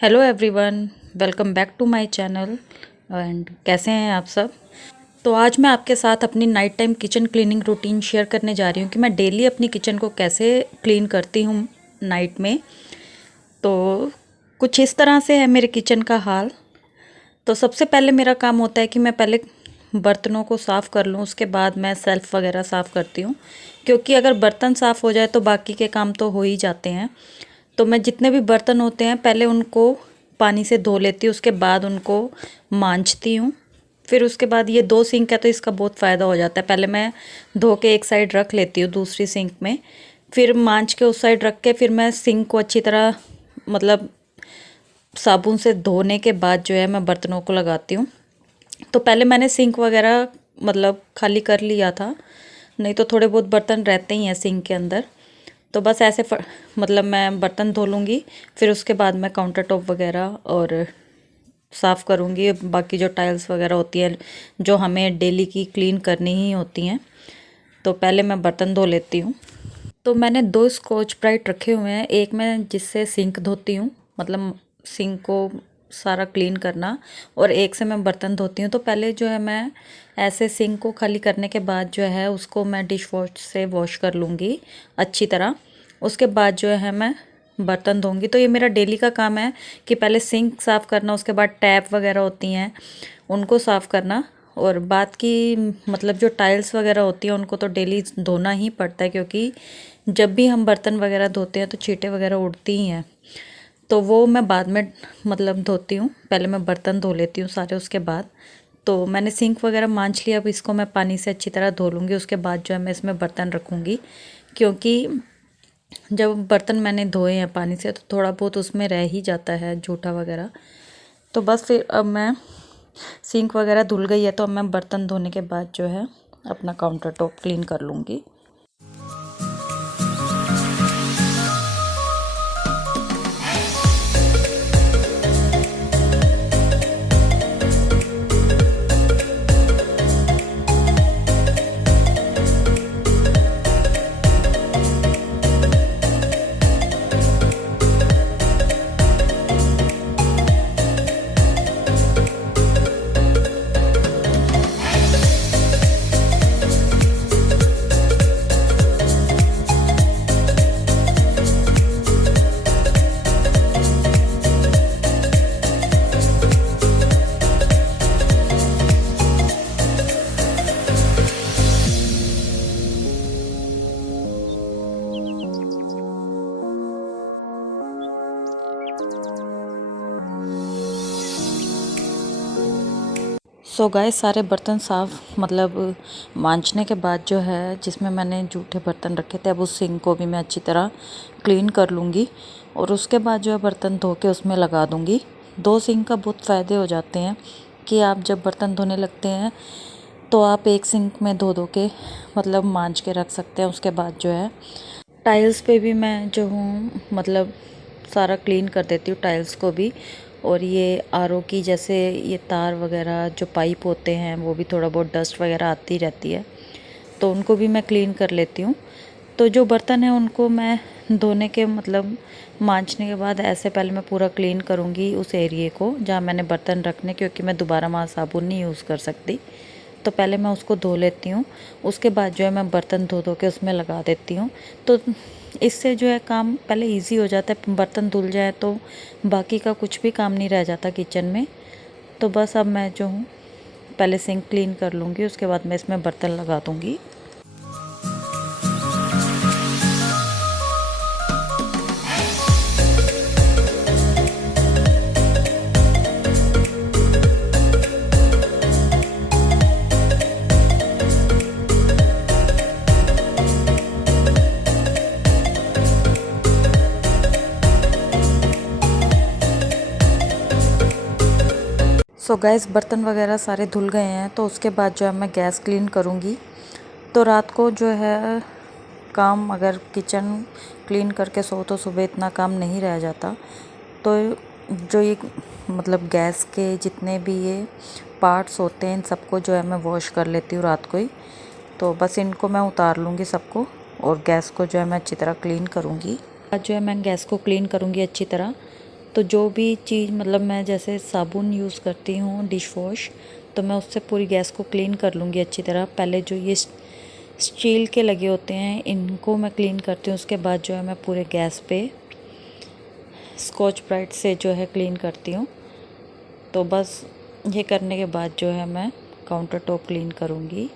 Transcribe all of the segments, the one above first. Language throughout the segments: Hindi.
Hello everyone, welcome back to my channel. And कैसे हैं आप सब। तो आज मैं आपके साथ अपनी night time kitchen cleaning routine share करने जा रही हूँ कि मैं डेली अपनी किचन को कैसे क्लीन करती हूँ नाइट में। तो कुछ इस तरह से है मेरे किचन का हाल। तो सबसे पहले मेरा काम होता है कि मैं पहले बर्तनों को साफ़ कर लूँ, उसके बाद मैं सेल्फ़ वगैरह साफ़ करती हूँ, क्योंकि अगर बर्तन साफ़ हो जाए तो बाकी के काम तो हो ही जाते हैं। तो मैं जितने भी बर्तन होते हैं पहले उनको पानी से धो लेती हूँ, उसके बाद उनको मांजती हूँ। फिर उसके बाद ये 2 सिंक है तो इसका बहुत फ़ायदा हो जाता है। पहले मैं धो के एक साइड रख लेती हूँ दूसरी सिंक में, फिर मांज के उस साइड रख के फिर मैं सिंक को अच्छी तरह मतलब साबुन से धोने के बाद जो है मैं बर्तनों को लगाती हूँ। तो पहले मैंने सिंक वगैरह मतलब खाली कर लिया था, नहीं तो थोड़े बहुत बर्तन रहते ही हैं सिंक के अंदर। तो बस ऐसे मतलब मैं बर्तन धो लूँगी, फिर उसके बाद मैं काउंटर टॉप वगैरह और साफ़ करूँगी। बाकी जो टाइल्स वगैरह होती है जो हमें डेली की क्लीन करनी ही होती हैं, तो पहले मैं बर्तन धो लेती हूँ। तो मैंने 2 स्कॉच ब्राइट रखे हुए हैं, एक मैं जिससे सिंक धोती हूँ, मतलब सिंक को सारा क्लीन करना, और एक से मैं बर्तन धोती हूँ। तो पहले जो है मैं ऐसे सिंक को खाली करने के बाद जो है उसको मैं डिश वॉश से वॉश कर लूँगी अच्छी तरह। उसके बाद जो है मैं बर्तन धोंगी। तो ये मेरा डेली का काम है कि पहले सिंक साफ़ करना, उसके बाद टैप वगैरह होती हैं उनको साफ़ करना, और बात की मतलब जो टाइल्स वगैरह होती हैं उनको तो डेली धोना ही पड़ता है, क्योंकि जब भी हम बर्तन वगैरह धोते हैं तो छींटे वगैरह उड़ती ही हैं। तो वो मैं बाद में मतलब धोती हूँ, पहले मैं बर्तन धो लेती हूँ सारे उसके बाद। तो मैंने सिंक वगैरह मांज लिया, अब इसको मैं पानी से अच्छी तरह धो लूँगी। उसके बाद जो है मैं इसमें बर्तन रखूँगी, क्योंकि जब बर्तन मैंने धोए हैं पानी से तो थोड़ा बहुत उसमें रह ही जाता है जूठा वगैरह। तो बस फिर अब मैं सिंक वगैरह धुल गई है तो अब मैं बर्तन धोने के बाद जो है अपना काउंटर टॉप क्लीन कर लूँगी। सो गाइस, सारे बर्तन साफ़ मतलब मांजने के बाद जो है जिसमें मैंने जूठे बर्तन रखे थे, अब उस सिंक को भी मैं अच्छी तरह क्लीन कर लूँगी, और उसके बाद जो है बर्तन धो के उसमें लगा दूँगी। 2 सिंक का बहुत फ़ायदे हो जाते हैं कि आप जब बर्तन धोने लगते हैं तो आप एक सिंक में धो के मतलब मांज के रख सकते हैं। उसके बाद जो है टाइल्स पे भी मैं जो हूँ मतलब सारा क्लीन कर देती हूँ टाइल्स को भी। और ये आरओ की जैसे ये तार वगैरह जो पाइप होते हैं वो भी थोड़ा बहुत डस्ट वगैरह आती रहती है, तो उनको भी मैं क्लीन कर लेती हूँ। तो जो बर्तन है उनको मैं धोने के मतलब मांजने के बाद ऐसे पहले मैं पूरा क्लीन करूँगी उस एरिए को जहाँ मैंने बर्तन रखने, क्योंकि मैं दोबारा वहाँ साबुन नहीं यूज़ कर सकती। तो पहले मैं उसको धो लेती हूँ, उसके बाद जो है मैं बर्तन धो के उसमें लगा देती हूँ। तो इससे जो है काम पहले इजी हो जाता है, बर्तन धुल जाए तो बाकी का कुछ भी काम नहीं रह जाता किचन में। तो बस अब मैं जो हूँ पहले सिंक क्लीन कर लूँगी, उसके बाद मैं इसमें बर्तन लगा दूँगी। सो गैस, बर्तन वगैरह सारे धुल गए हैं, तो उसके बाद जो है मैं गैस क्लीन करूँगी। तो रात को जो है काम अगर किचन क्लीन करके सो तो सुबह इतना काम नहीं रह जाता। तो जो ये मतलब गैस के जितने भी ये पार्ट्स होते हैं इन सबको जो है मैं वॉश कर लेती हूँ रात को ही। तो बस इनको मैं उतार लूँगी सबको, और गैस को जो है मैं अच्छी तरह क्लीन करूँगी। आज जो है मैं गैस को क्लीन करूँगी अच्छी तरह। तो जो भी चीज़ मतलब मैं जैसे साबुन यूज़ करती हूँ डिश वॉश, तो मैं उससे पूरी गैस को क्लीन कर लूँगी अच्छी तरह। पहले जो ये स्टील के लगे होते हैं इनको मैं क्लीन करती हूँ, उसके बाद जो है मैं पूरे गैस पे स्कॉच ब्राइट से जो है क्लीन करती हूँ। तो बस ये करने के बाद जो है मैं काउंटर टॉप क्लीन करूँगी।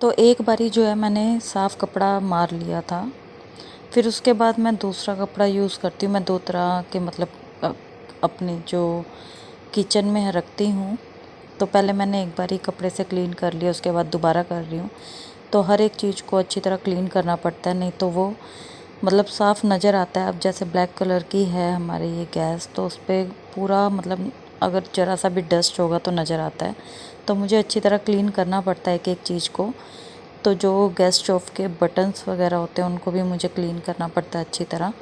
तो एक बारी जो है मैंने साफ़ कपड़ा मार लिया था, फिर उसके बाद मैं दूसरा कपड़ा यूज़ करती हूँ। मैं दो तरह के मतलब अपने जो किचन में रखती हूँ। तो पहले मैंने एक बारी कपड़े से क्लीन कर लिया, उसके बाद दोबारा कर रही हूँ। तो हर एक चीज़ को अच्छी तरह क्लीन करना पड़ता है, नहीं तो वो मतलब साफ़ नज़र आता है। अब जैसे ब्लैक कलर की है हमारी ये गैस, तो उस पर पूरा मतलब अगर ज़रा सा भी डस्ट होगा तो नज़र आता है। तो मुझे अच्छी तरह क्लीन करना पड़ता है एक एक चीज़ को। तो जो गैस स्टोव के बटन्स वगैरह होते हैं उनको भी मुझे क्लीन करना पड़ता है अच्छी तरह,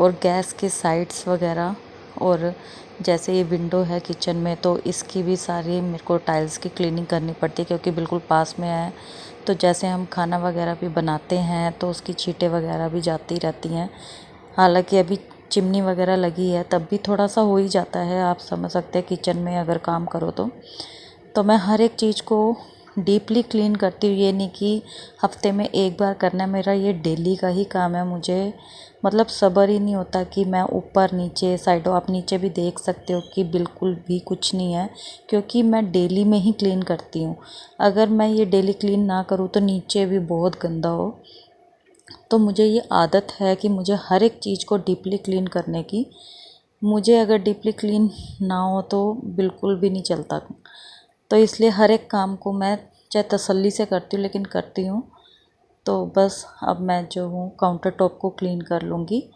और गैस के साइड्स वगैरह। और जैसे ये विंडो है किचन में, तो इसकी भी सारी मेरे को टाइल्स की क्लीनिंग करनी पड़ती है क्योंकि बिल्कुल पास में है। तो जैसे हम खाना वगैरह भी बनाते हैं तो उसकी छींटें वगैरह भी जाती रहती हैं। हालांकि अभी चिमनी वगैरह लगी है तब भी थोड़ा सा हो ही जाता है, आप समझ सकते हैं किचन में अगर काम करो तो मैं हर एक चीज़ को डीपली क्लीन करती हूँ। ये नहीं कि हफ्ते में एक बार करना है, मेरा ये डेली का ही काम है। मुझे मतलब सब्र ही नहीं होता कि मैं ऊपर नीचे साइडों, आप नीचे भी देख सकते हो कि बिल्कुल भी कुछ नहीं है, क्योंकि मैं डेली में ही क्लीन करती हूँ। अगर मैं ये डेली क्लीन ना करूँ तो नीचे भी बहुत गंदा हो। तो मुझे ये आदत है कि मुझे हर एक चीज़ को डीपली क्लीन करने की। मुझे अगर डीपली क्लीन ना हो तो बिल्कुल भी नहीं चलता। तो इसलिए हर एक काम को मैं चाहे तसल्ली से करती हूँ लेकिन करती हूँ। तो बस अब मैं जो हूँ काउंटर टॉप को क्लीन कर लूँगी।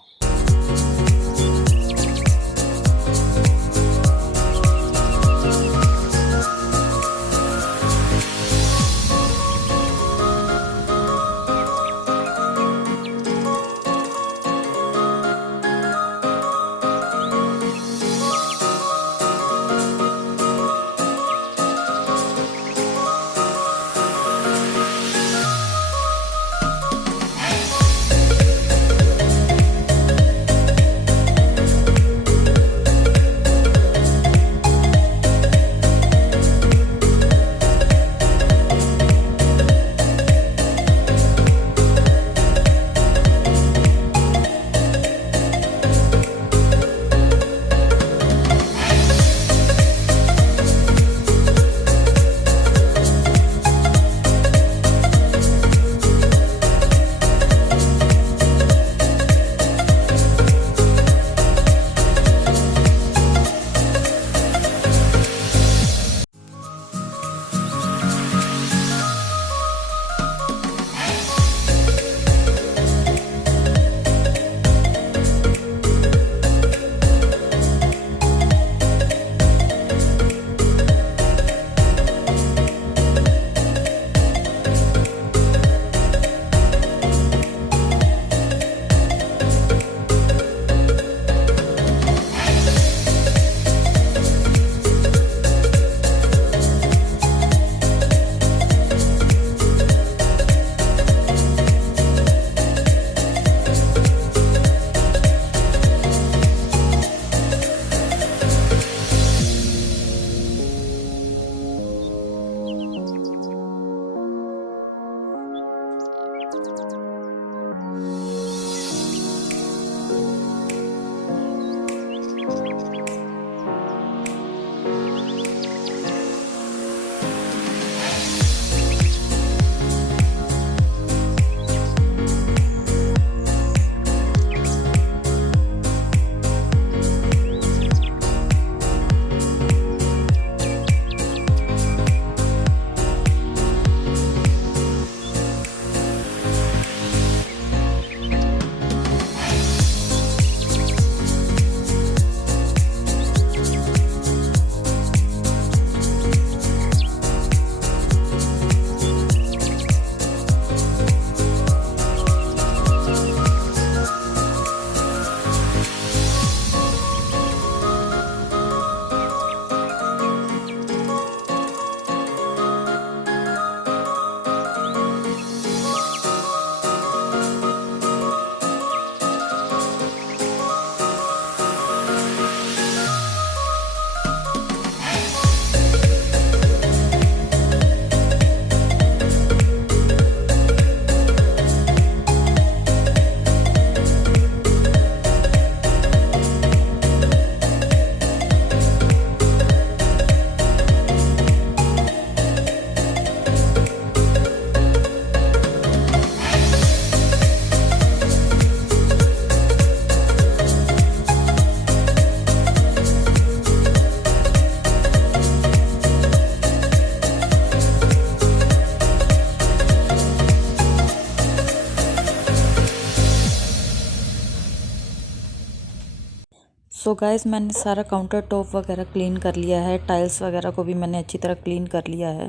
सो गाइस मैंने सारा काउंटर टॉप वगैरह क्लीन कर लिया है, टाइल्स वगैरह को भी मैंने अच्छी तरह क्लीन कर लिया है।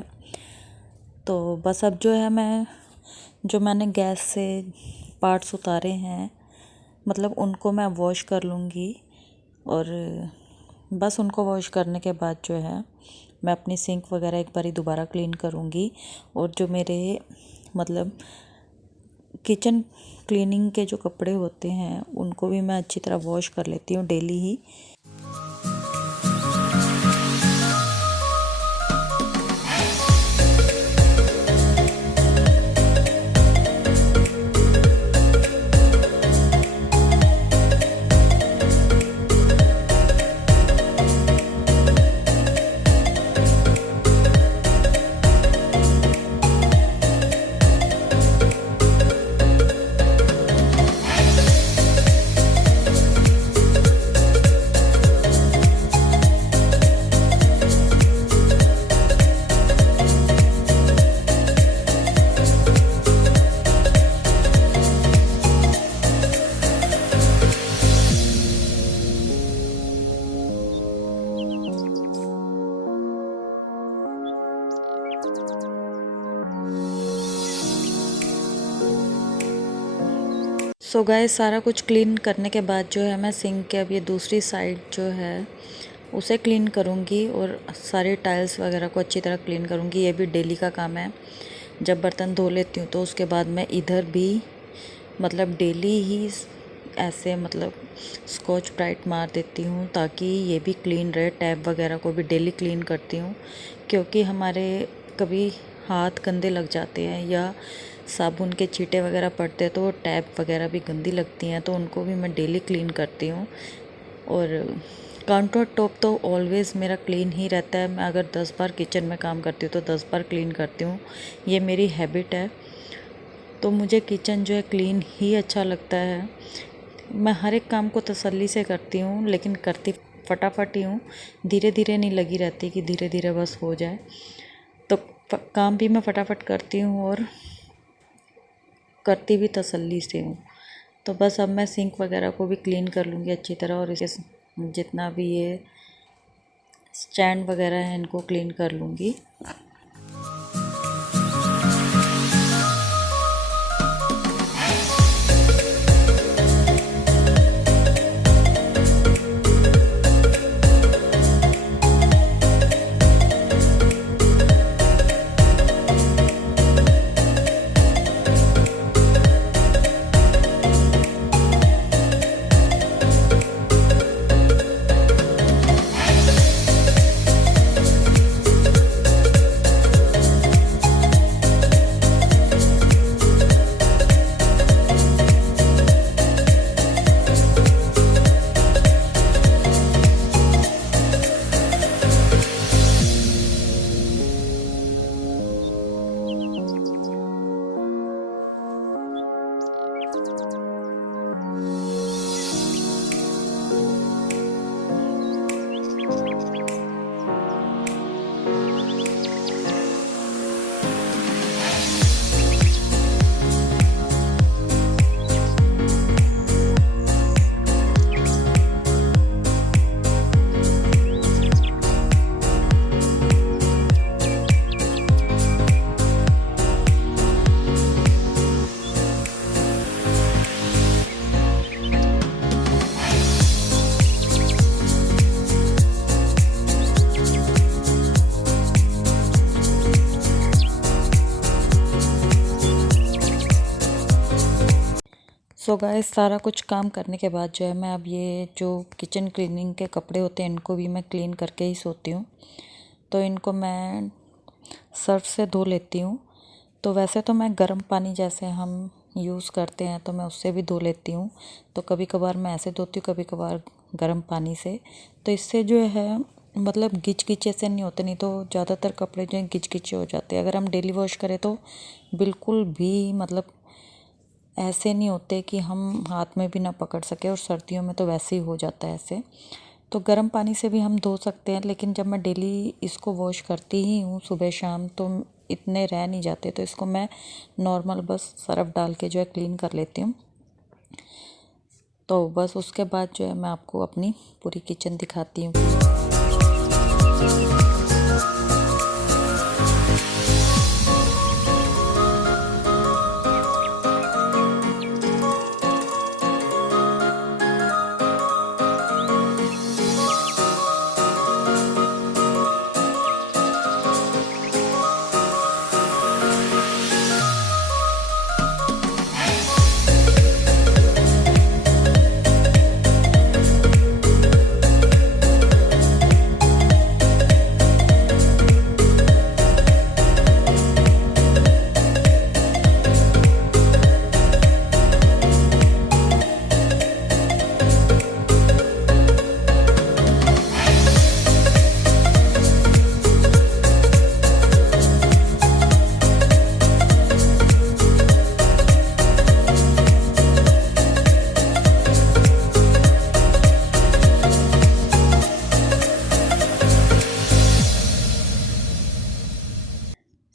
तो बस अब जो है मैंने गैस से पार्ट्स उतारे हैं, मतलब उनको मैं वॉश कर लूँगी। और बस उनको वॉश करने के बाद जो है मैं अपनी सिंक वगैरह एक बारी दोबारा क्लीन करूँगी। और जो मेरे मतलब किचन क्लीनिंग के जो कपड़े होते हैं उनको भी मैं अच्छी तरह वॉश कर लेती हूँ डेली ही। सो गाइस सारा कुछ क्लीन करने के बाद जो है मैं सिंक के अब ये दूसरी साइड जो है उसे क्लीन करूँगी और सारी टाइल्स वगैरह को अच्छी तरह क्लीन करूँगी। ये भी डेली का काम है। जब बर्तन धो लेती हूँ तो उसके बाद मैं इधर भी मतलब डेली ही ऐसे मतलब स्कॉच ब्राइट मार देती हूँ ताकि ये भी क्लीन रहे। टैप वगैरह को भी डेली क्लीन करती हूँ क्योंकि हमारे कभी हाथ गंदे लग जाते हैं या साबुन के छींटे वगैरह पड़ते हैं तो वो टैप वगैरह भी गंदी लगती हैं, तो उनको भी मैं डेली क्लीन करती हूँ। और काउंटर टॉप तो ऑलवेज़ मेरा क्लीन ही रहता है। मैं अगर 10 बार किचन में काम करती हूँ तो 10 बार क्लीन करती हूँ, ये मेरी हैबिट है। तो मुझे किचन जो है क्लीन ही अच्छा लगता है। मैं हर एक काम को तसल्ली से करती हूँ, लेकिन करती फटाफट ही हूँ, धीरे धीरे नहीं लगी रहती कि धीरे धीरे बस हो जाए। तो काम भी मैं फटाफट करती हूँ और करती भी तसल्ली से हूँ। तो बस अब मैं सिंक वगैरह को भी क्लीन कर लूँगी अच्छी तरह और इसे जितना भी ये स्टैंड वगैरह है इनको क्लीन कर लूँगी। सो गाइस सारा कुछ काम करने के बाद जो है मैं अब ये जो किचन क्लीनिंग के कपड़े होते हैं इनको भी मैं क्लीन करके ही सोती हूँ। तो इनको मैं सर्फ से धो लेती हूँ। तो वैसे तो मैं गर्म पानी जैसे हम यूज़ करते हैं तो मैं उससे भी धो लेती हूँ। तो कभी कभार मैं ऐसे धोती हूँ, कभी कभार गर्म पानी से। तो इससे जो है मतलब गिचगिचे से नहीं होते, नहीं तो ज़्यादातर कपड़े जो हैं गिचगिचे हो जाते हैं। अगर हम डेली वॉश करें तो बिल्कुल भी मतलब ऐसे नहीं होते कि हम हाथ में भी ना पकड़ सके, और सर्दियों में तो वैसे ही हो जाता है ऐसे। तो गर्म पानी से भी हम धो सकते हैं, लेकिन जब मैं डेली इसको वॉश करती ही हूँ सुबह शाम तो इतने रह नहीं जाते। तो इसको मैं नॉर्मल बस सर्फ डाल के जो है क्लीन कर लेती हूँ। तो बस उसके बाद जो है मैं आपको अपनी पूरी किचन दिखाती हूँ।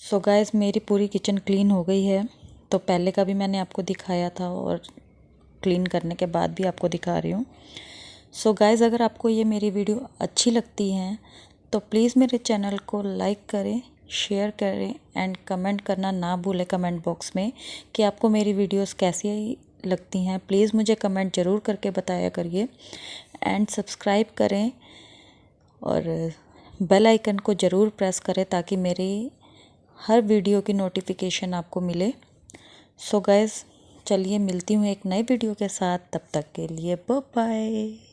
सो गाइस मेरी पूरी किचन क्लीन हो गई है। तो पहले का भी मैंने आपको दिखाया था और क्लीन करने के बाद भी आपको दिखा रही हूँ। सो गाइस अगर आपको ये मेरी वीडियो अच्छी लगती है तो प्लीज़ मेरे चैनल को लाइक करें, शेयर करें एंड कमेंट करना ना भूलें कमेंट बॉक्स में कि आपको मेरी वीडियोस कैसी लगती हैं। प्लीज़ मुझे कमेंट ज़रूर करके बताया करिए एंड सब्सक्राइब करें और बेल आइकन को ज़रूर प्रेस करें ताकि मेरी हर वीडियो की नोटिफिकेशन आपको मिले। सो गाइस चलिए मिलती हूँ एक नए वीडियो के साथ, तब तक के लिए बाय बाय।